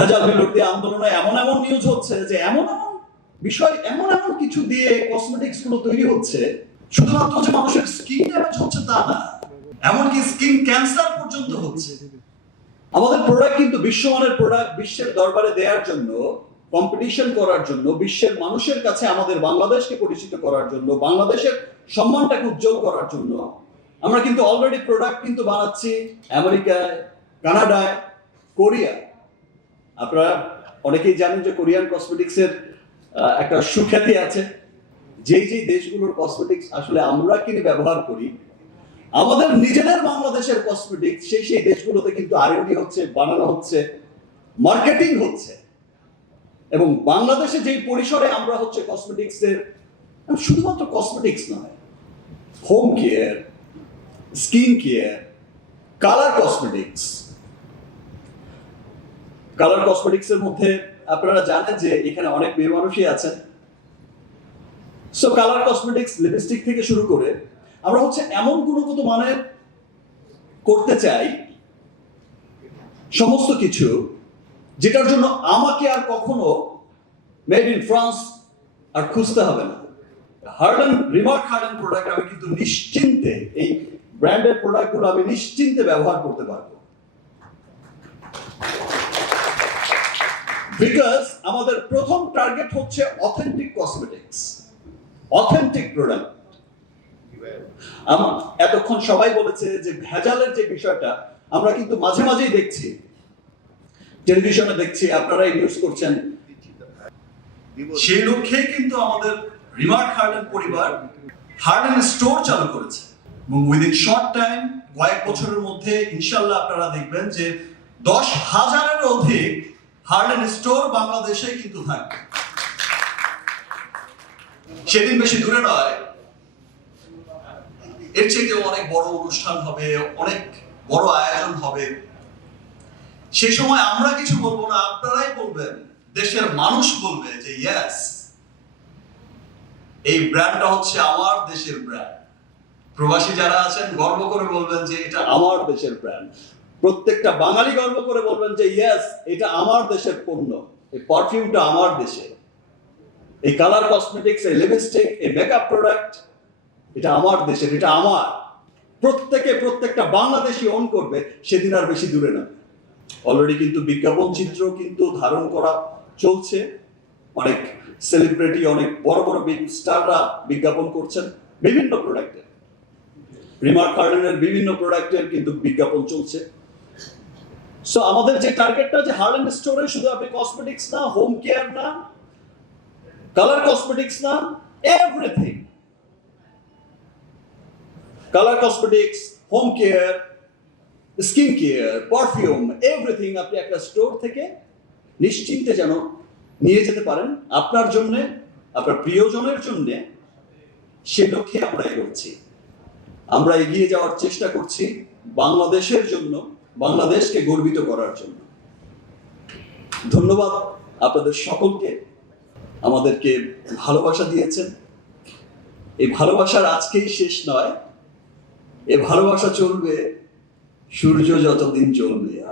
ভেজাল আন্দোলনে এমন এমন নিউজ হচ্ছে যে এমন এমন বিষয়, এমন এমন কিছু দিয়ে কসমেটিক্সগুলো তৈরি হচ্ছে, শুধুমাত্র যে মানুষের স্কিন ড্যামেজ হচ্ছে তা না, এমনকি স্কিন ক্যান্সার পর্যন্ত হচ্ছে। আমাদের প্রোডাক্ট কিন্তু বিশ্বমানের প্রোডাক্ট বিশ্বের দরবারে দেওয়ার জন্য কম্পিটিশন করার জন্য, বিশ্বের মানুষের কাছে আমাদের বাংলাদেশকে পরিচিত করার জন্য, বাংলাদেশের সম্মানটাকে উজ্জ্বল করার জন্য, আমরা কিন্তু অলরেডি প্রোডাক্ট কিন্তু বানাচ্ছি, আমেরিকায়, কানাডায় কোরিয়া আপনারা অনেকেই জানেন যে কোরিয়ান কসমেটিক্সের একটা সুখ্যাতি আছে। যেই যেই দেশগুলোর কসমেটিক্স আসলে আমরা কিনে ব্যবহার করি, আমাদের নিজেদের বাংলাদেশের কসমেটিক্স, সেই সেই দেশগুলোতে কিন্তু আরএনডি হচ্ছে, বানানো হচ্ছে, মার্কেটিং হচ্ছে। এবং বাংলাদেশে যেই পরিসরে আমরা হচ্ছে কসমেটিক্সের, শুধুমাত্র কসমেটিক্স নয় home care skin care colour cosmetics colour কসমেটিক্সের মধ্যে আপনারা জানেন যে এখানে অনেক মেয়ে মানুষই আছেন। সো কালার কসমেটিক্স লিপস্টিক থেকে শুরু করে আমরা হচ্ছে এমন গুণগত মানের করতে চাই সমস্ত কিছু যেটার জন্য আমাকে আর কখনো মেড ইন ফ্রান্স আর খুঁজতে হবে না। হার্ডেন রিমার্ক হার্ডেন প্রোডাক্ট আমি কিন্তু নিশ্চিন্তে এই ব্র্যান্ডের প্রোডাক্টগুলো আমি নিশ্চিন্তে ব্যবহার করতে পারব। বিকজ আমাদের প্রথম টার্গেট হচ্ছে অথেন্টিক কসমেটিক্স অথেন্টিক প্রোডাক্ট এতক্ষণ সবাই বলেছে যে ভেজালের যে বিষয়টা, আমরা কিন্তু মাঝে মাঝেই দেখছি। টেলিভিশনে দেখছি আপনারা ইউজ করছেন। সেই লক্ষ্যেই কিন্তু আমাদের রিমার্ক হার্ডেন পরিবার হার্ডেন স্টোর চালু করেছে। এবং উইদিন শর্ট টাইম কয়েক বছরের মধ্যে, ইনশাল্লাহ আপনারা দেখবেন যে দশ হাজারের অধিক হার্ডেন স্টোর বাংলাদেশে কিন্তু সেদিন বেশি দূরে নয়। এর চেয়ে অনেক বড় অনুষ্ঠান হবে, অনেক বড় আয়োজন হবে। সেই সময় আমরা কিছু বলব না, আপনারাই বলবেন। দেশের মানুষ বলবে যে ইয়েস এই ব্র্যান্ডটা হচ্ছে আমার দেশের ব্র্যান্ড প্রবাসী যারা আছেন, গর্ব করে বলবেন যে, এটা আমার দেশের ব্র্যান্ড প্রত্যেকটা বাঙালি গর্ব করে বলবেন যে ইয়েস এটা আমার দেশের পণ্য। এই পারফিউমটা আমার দেশে। এই কালার কসমেটিক্স এই লিপস্টিক এই মেকআপ প্রোডাক্ট এটা আমার দেশের, এটা আমার। প্রত্যেকে প্রত্যেকটা বাংলাদেশি অন করবে, সেদিন আর বেশি দূরে না। অলরেডি কিন্তু বিজ্ঞাপন চিত্র কিন্তু ধারণ করা চলছে। অনেক সেলিব্রিটি অনেক বড় বড় স্টাররা বিজ্ঞাপন করছেন বিভিন্ন প্রোডাক্টের রিমার্ক হার্ডেনের বিভিন্ন প্রোডাক্টের কিন্তু বিজ্ঞাপন চলছে। সো আমাদের যে টার্গেটটা যে হার্ডেন স্টোরে শুধু আপনি কসমেটিক্স না হোম কেয়ার না কালার কসমেটিক্স না everything colour cosmetics home care skin care perfume everything আপনি একটা স্টোর থেকে নিশ্চিন্তে যেন নিয়ে যেতে পারেন। আপনার জন্য, আপনার প্রিয়জনের জন্য সে লক্ষ্যে আমরা এগোচ্ছি। আমরা এগিয়ে যাওয়ার চেষ্টা করছি বাংলাদেশের জন্য। বাংলাদেশকে গর্বিত করার জন্য। ধন্যবাদ আপনাদের সকলকে। আমাদেরকে ভালোবাসা দিয়েছেন। এই ভালোবাসার আজকেই শেষ নয়। এ ভালোবাসা চলবে, সূর্য যতদিন চলবে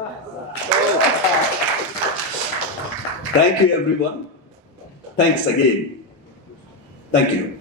thank you everyone thanks again thank you